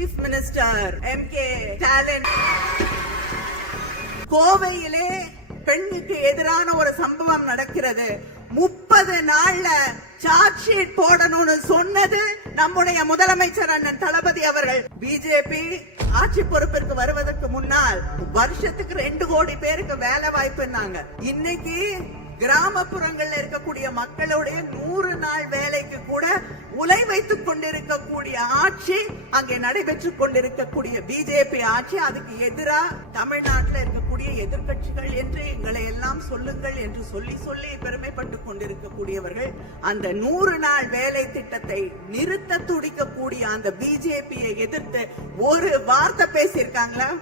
Chief minister MK Stalin கோவையிலே பெண்ணுக்கு எதிரான ஒரு சம்பவம் நடக்கிறது. 30 நாள்ல சார்ஜ் ஷீட் போடணும்னு சொன்னது நம்முடைய முதலமைச்சர் அண்ணன் தளபதி அவர்கள். பிஜேபி ஆட்சி பொறுப்பிற்கு வருவதற்கு முன்னால் வருஷத்துக்கு 2 கோடி பேருக்கு வேலை வாய்ப்புன்னாங்க. இன்னைக்கு கிராமப்புறங்கள்ல இருக்கக்கூடிய மக்களுடைய 100 நாள் வேலைக்கு கூட உலை வைத்துக் கொண்டிருக்கக்கூடிய ஆட்சி அங்கே நடைபெற்றுக் கொண்டிருக்கக்கூடிய பிஜேபி ஆட்சி. அதுக்கு எதிராக தமிழ்நாட்டில் இருக்கக்கூடிய எதிர்கட்சிகள் என்று எங்களை எல்லாம் சொல்லுங்கள் என்று சொல்லி சொல்லி பெருமைப்பட்டுக் கொண்டிருக்கக்கூடியவர்கள் அந்த 100 நாள் வேலை திட்டத்தை நிறுத்த துடிக்கக்கூடிய அந்த பிஜேபியை எதிர்த்து ஒரு வார்த்தை பேசியிருக்காங்களா?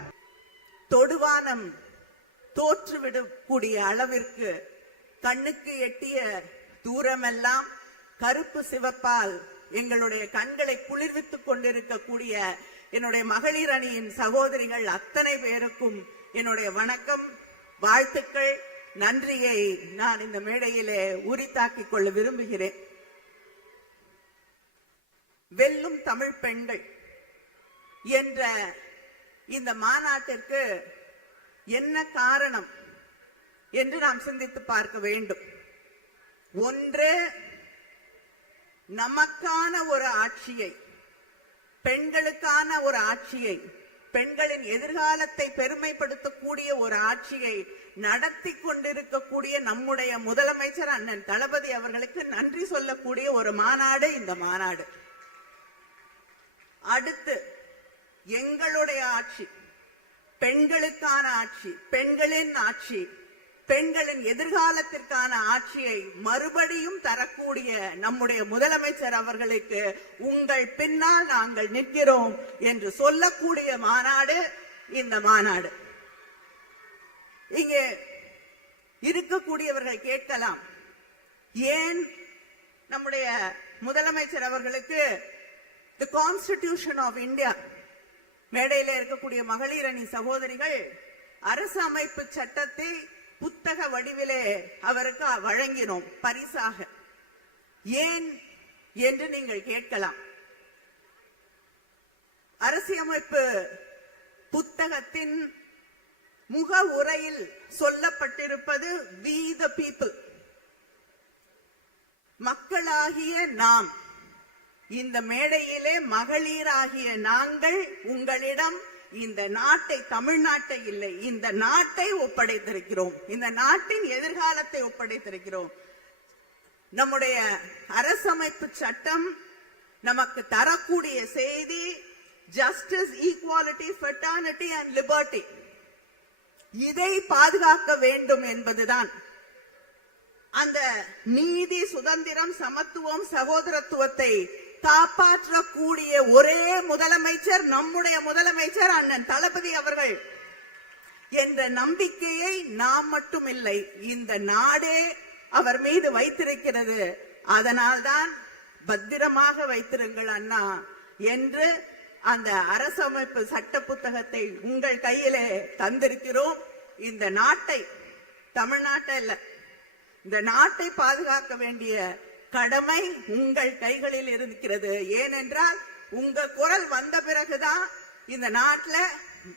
தொடுவானம் தோற்றுவிடக்கூடிய அளவிற்கு கண்ணுக்கு எட்டிய தூரமெல்லாம் கருப்பு சிவப்பால் எங்களுடைய கண்களை குளிர்வித்துக் கொண்டிருக்கக்கூடிய என்னுடைய மகளிர் அணியின் சகோதரிகள் அத்தனை பேருக்கும் என்னுடைய வணக்கம், வாழ்த்துக்கள், நன்றியை நான் இந்த மேடையிலே உரித்தாக்கிக் கொள்ள விரும்புகிறேன். வெல்லும் தமிழ் பெண்கள் என்ற இந்த மாநாட்டிற்கு என்ன காரணம் என்று நாம் சிந்தித்து பார்க்க வேண்டும். ஒன்று, நமக்கான ஒரு ஆட்சியை, பெண்களுக்கான ஒரு ஆட்சியை, பெண்களின் எதிர்காலத்தை பெருமைப்படுத்தக்கூடிய ஒரு ஆட்சியை நடத்தி கொண்டிருக்கக்கூடிய நம்முடைய முதலமைச்சர் அண்ணன் தளபதி அவர்களுக்கு நன்றி சொல்லக்கூடிய ஒரு மாநாடு இந்த மாநாடு. அடுத்து, எங்களுடைய ஆட்சி, பெண்களுக்கான ஆட்சி, பெண்களின் ஆட்சி, பெண்களின் எதிர்காலத்திற்கான ஆட்சியை மறுபடியும் தரக்கூடிய நம்முடைய முதலமைச்சர் அவர்களுக்கு உங்கள் பின்னால் நாங்கள் நிற்கிறோம் என்று சொல்லக்கூடிய மாநாடு இந்த மாநாடு. இங்கே இருக்கக்கூடியவர்கள் கேட்கலாம், ஏன் நம்முடைய முதலமைச்சர் அவர்களுக்கு தி கான்ஸ்டிடியூஷன் ஆஃப் இந்தியா, மேடையில் இருக்கக்கூடிய மகளிர் அணி சகோதரிகள் அரசு அமைப்பு சட்டத்தை புத்தக வடிவிலே அவருக்கு வழங்கினோம் பரிசாக, ஏன் என்று நீங்கள் கேட்கலாம். அரசியலமைப்பு புத்தகத்தின் முக உரையில் சொல்லப்பட்டிருப்பது we the people, மக்களாகிய நாம். இந்த மேடையிலே மகளிராகிய நாங்கள் உங்களிடம் இந்த நாட்டை, தமிழ்நாட்டை இல்லை, இந்த நாட்டை ஒப்படைத்திருக்கிறோம், இந்த நாட்டின் எதிர்காலத்தை ஒப்படைத்திருக்கிறோம். நம்முடைய அரசமைப்பு சட்டம் நமக்கு தரக்கூடிய செய்தி justice, equality, fraternity and liberty. இதை பாதுகாக்க வேண்டும் என்பதுதான். அந்த நீதி, சுதந்திரம், சமத்துவம், சகோதரத்துவத்தை காப்பாற்றக்கூடிய ஒரே முதலமைச்சர் நம்முடைய முதலமைச்சர் அண்ணன் தளபதி அவர்கள் என்ற நம்பிக்கையை நாம் மட்டும் இல்லை, இந்த நாடே அவர் மீது வைத்திருக்கிறது. அதனால்தான் பத்திரமாக வைத்திருங்கள் அண்ணா என்று அந்த அரசமைப்பு சட்ட புத்தகத்தை உங்கள் கையிலே தந்திருக்கிறோம். இந்த நாட்டை, தமிழ்நாட்டை இல்ல, இந்த நாட்டை பாதுகாக்க வேண்டிய கடமை உங்கள் கைகளில் இருக்கிறது. ஏனென்றால் உங்க குரல் வந்த பிறகுதான் இந்த நாட்டில்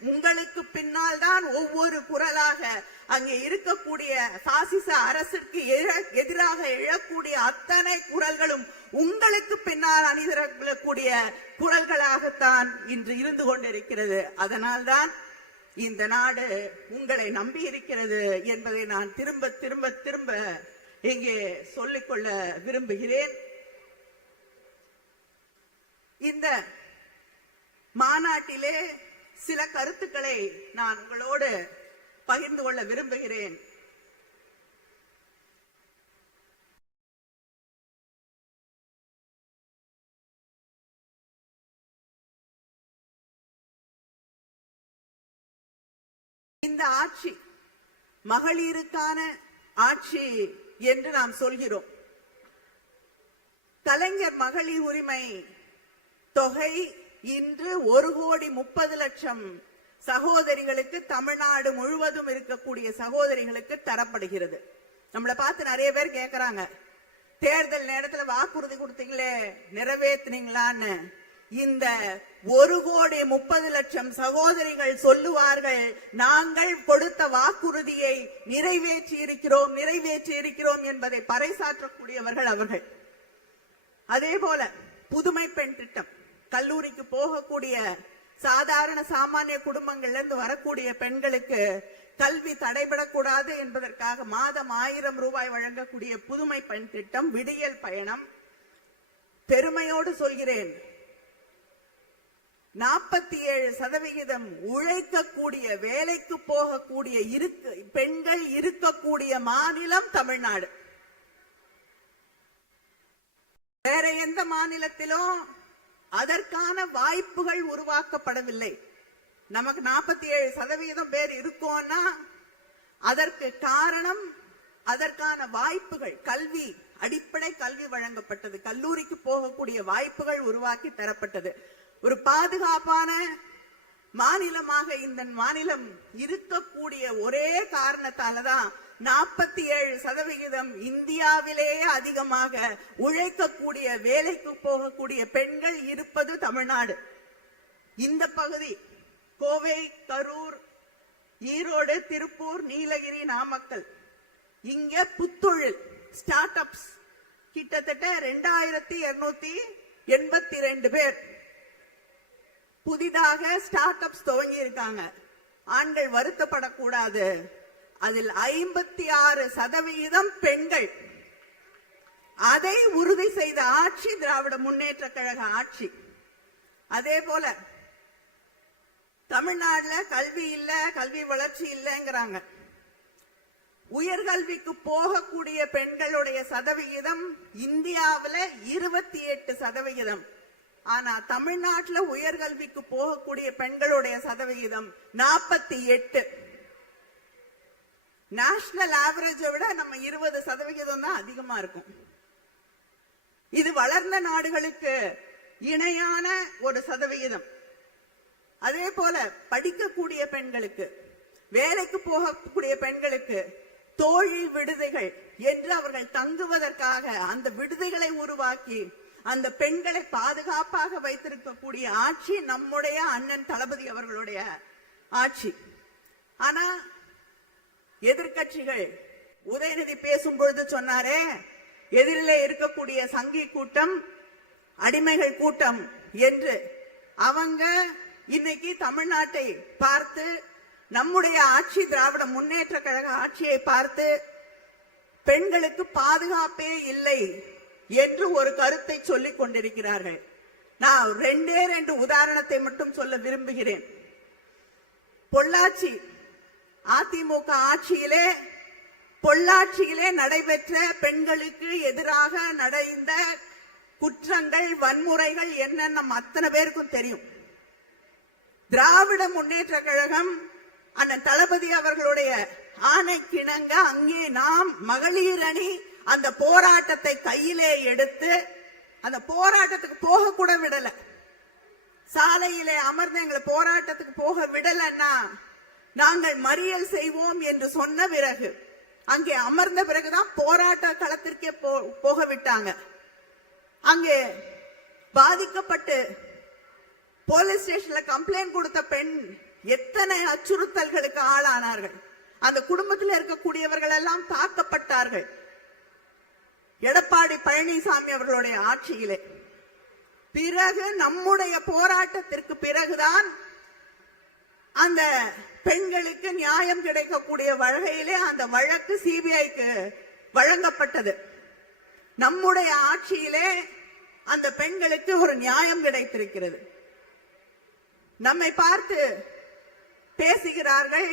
உங்களுக்கு பின்னால் தான் ஒவ்வொரு குரலாக அங்கே இருக்கக்கூடிய பாசிச அரசுக்கு எதிராக எழக்கூடிய அத்தனை குரல்களும் உங்களுக்கு பின்னால் அணிதிரக்கூடிய குரல்களாகத்தான் இன்று இருந்து கொண்டிருக்கிறது. அதனால்தான் இந்த நாடு உங்களை நம்பி இருக்கிறது என்பதை நான் திரும்ப திரும்ப திரும்ப இங்கே சொல்லிக்கொள்ள விரும்புகிறேன். இந்த மாநாட்டிலே சில கருத்துக்களை நான் உங்களோடு பகிர்ந்து கொள்ள விரும்புகிறேன். இந்த ஆட்சி மகளிருக்கான ஆட்சி என்று நாம் சொல்கிறோம். கலைஞர் மகளிர் உரிமை தொகை இன்று 1,30,00,000 சகோதரிகளுக்கு, தமிழ்நாடு முழுவதும் இருக்கக்கூடிய சகோதரிகளுக்கு தரப்படுகிறது. நம்மளை பார்த்து நிறைய பேர் கேட்கிறாங்க, தேர்தல் நேரத்தில் வாக்குறுதி கொடுத்தீங்களே நிறைவேற்றினீங்களான்னு. இந்த 1,30,00,000 சகோதரிகள் சொல்லுவார்கள், நாங்கள் கொடுத்த வாக்குறுதியை நிறைவேற்றி இருக்கிறோம் என்பதை பறைசாற்றக்கூடியவர்கள் அவர்கள். அதே போல புதுமை பெண் திட்டம், கல்லூரிக்கு போகக்கூடிய சாதாரண சாமானிய குடும்பங்கள்ல இருந்து வரக்கூடிய பெண்களுக்கு கல்வி தடைபடக்கூடாது என்பதற்காக மாதம் 1000 ரூபாய் வழங்கக்கூடிய புதுமை பெண் திட்டம், விடியல் பயணம். பெருமையோடு சொல்கிறேன், 47% உழைக்கக்கூடிய, வேலைக்கு போகக்கூடிய பெண்கள் இருக்கக்கூடிய மாநிலம் தமிழ்நாடு. வேற எந்த மாநிலத்திலும் அதற்கான வாய்ப்புகள் உருவாக்கப்படவில்லை. நமக்கு 47% பேர் இருக்கோம்னா அதற்கு காரணம் அதற்கான வாய்ப்புகள், கல்வி, அடிப்படை கல்வி வழங்கப்பட்டது, கல்லூரிக்கு போகக்கூடிய வாய்ப்புகள் உருவாக்கி தரப்பட்டது. ஒரு பாதுகாப்பான மாநிலமாக இந்த மாநிலம் இருக்கக்கூடிய ஒரே காரணத்தாலதான் 47% இந்தியாவிலேயே அதிகமாக உழைக்கக்கூடிய, வேலைக்கு போகக்கூடிய பெண்கள் இருப்பது தமிழ்நாடு. இந்த பகுதி கோவை, கரூர், ஈரோடு, திருப்பூர், நீலகிரி, நாமக்கல், இங்க புத்தொழில் ஸ்டார்ட் அப்ஸ் கிட்டத்தட்ட 2282 பேர் புதிதாக ஸ்டார்ட் அப்ஸ் துவங்கி இருக்காங்க. ஆண்கள் வருத்தப்படக்கூடாது, அதில் 56% பெண்கள். அதை உறுதி செய்த ஆட்சி திராவிட முன்னேற்ற கழக ஆட்சி. அதே போல தமிழ்நாடுல கல்வி இல்ல, கல்வி வளர்ச்சி இல்லைங்கிறாங்க. உயர்கல்விக்கு போகக்கூடிய பெண்களுடைய சதவிகிதம் இந்தியாவில 28%. ஆனா தமிழ்நாட்டுல உயர்கல்விக்கு போகக்கூடிய பெண்களுடைய சதவிகிதம் 48. நேஷனல் ஆவரேஜை விட நம்ம 20% தான் அதிகமா இருக்கும். இது வளர்ந்த நாடுகளுக்கு இணையான ஒரு சதவிகிதம். அதே போல படிக்கக்கூடிய பெண்களுக்கு, வேலைக்கு போகக்கூடிய பெண்களுக்கு தோழி விடுதிகள் என்று அவர்கள் தங்குவதற்காக அந்த விடுதிகளை உருவாக்கி அந்த பெண்களை பாதுகாப்பாக வைத்திருக்கக்கூடிய ஆட்சி நம்முடைய அண்ணன் தளபதி அவர்களுடைய ஆட்சி. ஆனா எதிர்கட்சிகள், உதயநிதி பேசும் பொழுது சொன்னாரே, எதிரிலே இருக்கக்கூடிய சங்கி கூட்டம், அடிமைகள் கூட்டம் என்று. அவங்க இன்னைக்கு தமிழ்நாட்டை பார்த்து, நம்முடைய ஆட்சி திராவிட முன்னேற்ற கழக ஆட்சியை பார்த்து பெண்களுக்கு பாதுகாப்பே இல்லை என்று ஒரு கருத்தை சொல்லிக் கொண்டிருக்கிறார்கள். நான் 2 உதாரணத்தை மட்டும் சொல்ல விரும்புகிறேன். பொள்ளாச்சி அதிமுக ஆட்சியிலே, பொள்ளாச்சியிலே நடைபெற்ற பெண்களுக்கு எதிராக நடந்த குற்றங்கள், வன்முறைகள் என்ன நம்ம அத்தனை பேருக்கும் தெரியும். திராவிட முன்னேற்ற கழகம் அண்ணன் தளபதி அவர்களுடைய ஆணைக்கிணங்க அங்கே நாம் மகளிர் அணி அந்த போராட்டத்தை கையிலே எடுத்து அந்த போராட்டத்துக்கு போக கூட விடல. சாலையிலே அமர்ந்து எங்களை போராட்டத்துக்கு போக விடலன்னா நாங்கள் மறியல் செய்வோம் என்று சொன்ன பிறகு, அங்கே அமர்ந்த பிறகுதான் போராட்ட களத்திற்கே போக விட்டாங்க. அங்கே பாதிக்கப்பட்டு போலீஸ் ஸ்டேஷன்ல கம்ப்ளைண்ட் கொடுத்த பெண் எத்தனை அச்சுறுத்தல்களுக்கு ஆளானார்கள். அந்த குடும்பத்தில் இருக்கக்கூடியவர்கள் எல்லாம் தாக்கப்பட்டார்கள். எடப்பாடி பழனிசாமி அவர்களுடைய ஆட்சியிலே பிறகு, நம்முடைய போராட்டத்திற்கு பிறகுதான் அந்த பெண்களுக்கு நியாயம் கிடைக்கக்கூடிய வகையிலே அந்த வழக்கு சிபிஐக்கு வழங்கப்பட்டது. நம்முடைய ஆட்சியிலே அந்த பெண்களுக்கு ஒரு நியாயம் கிடைத்திருக்கிறது. நம்மை பார்த்து பேசுகிறார்கள்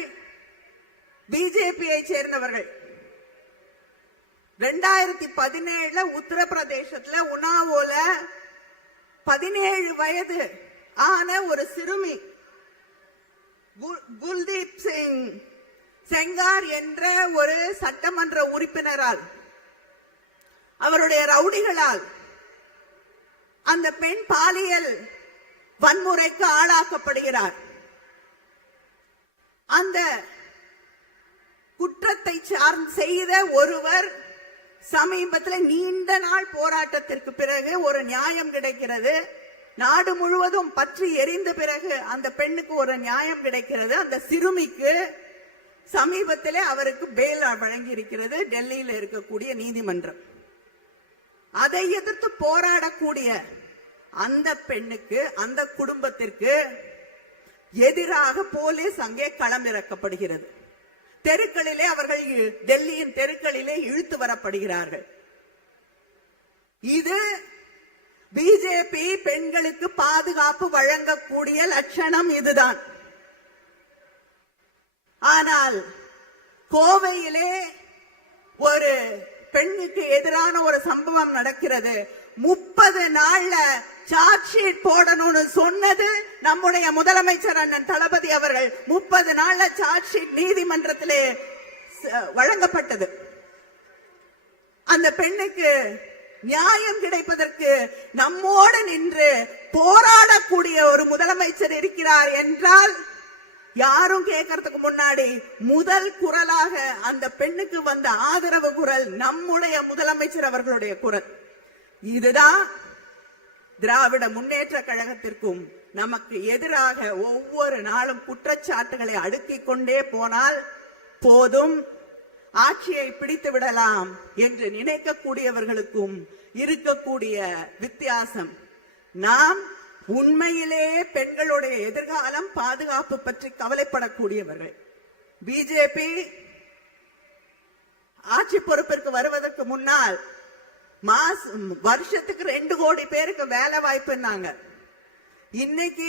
பிஜேபியை சேர்ந்தவர்கள். 2017 உத்தரப்பிரதேசத்துல உனாவோல 17 வயது ஆன ஒரு சிறுமி குல்தீப் சிங் செங்கார் என்ற ஒரு சட்டமன்ற உறுப்பினரால், அவருடைய ரவுடிகளால் அந்த பெண் பாலியல் வன்முறைக்கு ஆளாக்கப்படுகிறார். அந்த குற்றத்தை செய்த ஒருவர் சமீபத்தில் நீண்ட நாள் போராட்டத்திற்கு பிறகு ஒரு நியாயம் கிடைக்கிறது. நாடு முழுவதும் பற்றி எரிந்த பிறகு அந்த பெண்ணுக்கு ஒரு நியாயம் கிடைக்கிறது. அந்த சிறுமிக்கு சமீபத்திலே அவருக்கு பெயில் வழங்கி இருக்கிறது டெல்லியில் இருக்கக்கூடிய நீதிமன்றம். அதை எதிர்த்து போராடக்கூடிய அந்த பெண்ணுக்கு, அந்த குடும்பத்திற்கு எதிராக போலீஸ் அங்கே களமிறக்கப்படுகிறது. தெருக்களிலே அவர்கள், டெல்லியின் தெருக்களிலே இழுத்து வரப்படுகிறார்கள். இது பிஜேபி பெண்களுக்கு பாதுகாப்பு வழங்கக்கூடிய லட்சணம் இதுதான். ஆனால் கோவையிலே ஒரு பெண்ணுக்கு எதிரான ஒரு சம்பவம் நடக்கிறது. 30 நாள்ல சார்ஜ் ஷீட் போடணும்னு சொன்னது நம்முடைய முதலமைச்சர் அண்ணன் தளபதி அவர்கள். 30 நாள்ல சார்ஜ் ஷீட் நீதிமன்றத்திலே வழங்கப்பட்டது. அந்த பெண்ணுக்கு நியாயம் கிடைப்பதற்கு நம்மோடு நின்று போராடக்கூடிய ஒரு முதலமைச்சர் இருக்கிறார் என்றால், யாரும் கேட்கறதுக்கு முன்னாடி முதல் குரலாக அந்த பெண்ணுக்கு வந்த ஆதரவு குரல் நம்முடைய முதலமைச்சர் அவர்களுடைய குரல். இதுதான் திராவிட முன்னேற்ற கழகத்திற்கும் நமக்கு எதிராக ஒவ்வொரு நாளும் குற்றச்சாட்டுகளை அடுக்கிக் கொண்டே போனால் போதும், ஆட்சியை பிடித்து விடலாம் என்று நினைக்கக்கூடியவர்களுக்கும் இருக்கக்கூடிய வித்தியாசம். நாம் உண்மையிலேயே பெண்களுடைய எதிர்காலம், பாதுகாப்பு பற்றி கவலைப்படக்கூடியவர்கள். பிஜேபி ஆட்சி பொறுப்பிற்கு வருவதற்கு முன்னால் வருஷத்துக்கு 2 கோடி பேருக்கு வேலை வாய்ப்புன்னாங்க. இன்னைக்கு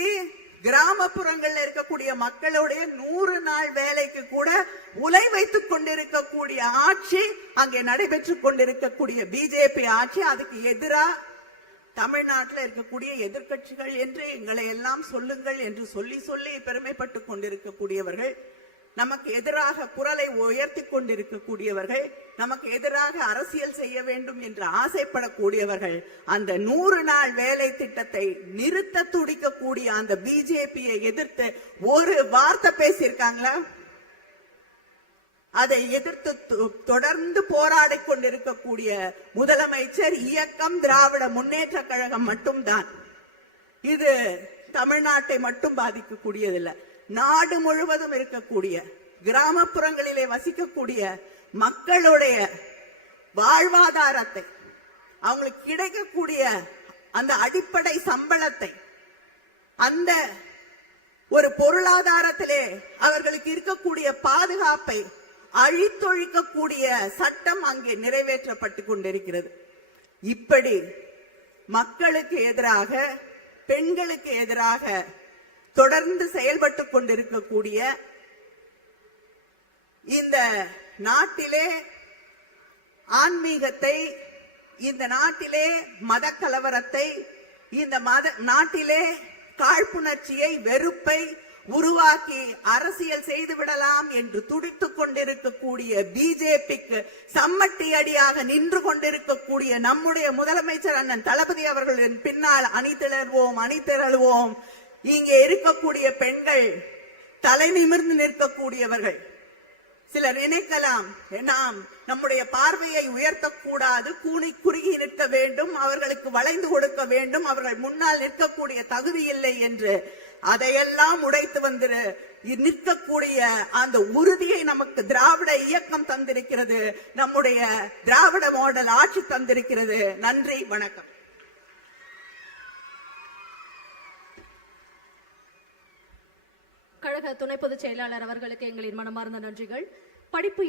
கிராமப்புறங்கள்ல இருக்கக்கூடிய மக்களுடைய 100 நாள் வேலைக்கு கூட உலை வைத்துக் கொண்டிருக்கக்கூடிய ஆட்சி அங்கே நடைபெற்றுக் கொண்டிருக்கக்கூடிய பிஜேபி ஆட்சி. அதுக்கு எதிராக தமிழ்நாட்டில் இருக்கக்கூடிய எதிர்கட்சிகள் என்று எங்களை எல்லாம் சொல்லுங்கள் என்று சொல்லி சொல்லி பெருமைப்பட்டுக் கொண்டிருக்கக்கூடியவர்கள், நமக்கு எதிராக குரலை உயர்த்தி கொண்டிருக்கக்கூடியவர்கள், நமக்கு எதிராக அரசியல் செய்ய வேண்டும் என்று ஆசைப்படக்கூடியவர்கள், அந்த 100 நாள் வேலை திட்டத்தை நிறுத்த துடிக்கக்கூடிய அந்த பிஜேபியை எதிர்த்து ஒரு வார்த்தை பேசியிருக்காங்களா? அதை எதிர்த்து தொடர்ந்து போராடி கொண்டிருக்கக்கூடிய முதலமைச்சர் இயக்கம் திராவிட முன்னேற்ற கழகம் மட்டும்தான். இது தமிழ்நாட்டை மட்டும் பாதிக்கக்கூடியதில்லை, நாடு முழுவதும் இருக்கக்கூடிய கிராமப்புறங்களிலே வசிக்கக்கூடிய மக்களுடைய வாழ்வாதாரத்தை, அவங்களுக்கு கிடைக்கக்கூடிய அந்த அடிப்படை சம்பளத்தை, அந்த ஒரு பொருளாதாரத்திலே அவர்களுக்கு இருக்கக்கூடிய பாதுகாப்பை அழித்தொழிக்கக்கூடிய சட்டம் அங்கே நிறைவேற்றப்பட்டு கொண்டிருக்கிறது. இப்படி மக்களுக்கு எதிராக, பெண்களுக்கு எதிராக தொடர்ந்து செயல்பட்டு கொண்டிருக்கக்கூடிய இந்த நாட்டிலே ஆன்மீகத்தை, இந்த நாட்டிலே மத கலவரத்தை, இந்த நாட்டிலே காழ்ப்புணர்ச்சியை, வெறுப்பை உருவாக்கி அரசியல் செய்து விடலாம் என்று துடித்துக் கொண்டிருக்கக்கூடிய பிஜேபிக்கு சம்மட்டி அடியாக நின்று கொண்டிருக்கக்கூடிய நம்முடைய முதலமைச்சர் அண்ணன் தளபதி அவர்களின் பின்னால் அணிதிரள்வோம். இங்கே இருக்கக்கூடிய பெண்கள் தலை நிமிர்ந்து நிற்கக்கூடியவர்கள். சிலர் நினைக்கலாம், நாம் நம்முடைய பார்வையை உயர்த்தக்கூடாது, கூனி குறுகி நிற்க வேண்டும், அவர்களுக்கு வளைந்து கொடுக்க வேண்டும், அவர்கள் முன்னால் நிற்கக்கூடிய தகுதி இல்லை என்று. அதையெல்லாம் உடைத்து வந்து நிற்கக்கூடிய அந்த உறுதியை நமக்கு திராவிட இயக்கம் தந்திருக்கிறது, நம்முடைய திராவிட மாடல் ஆட்சி தந்திருக்கிறது. நன்றி, வணக்கம். கழக துணை பொதுச் செயலாளர் அவர்களுக்கு எங்களின் மனமார்ந்த நன்றிகள். படிப்பு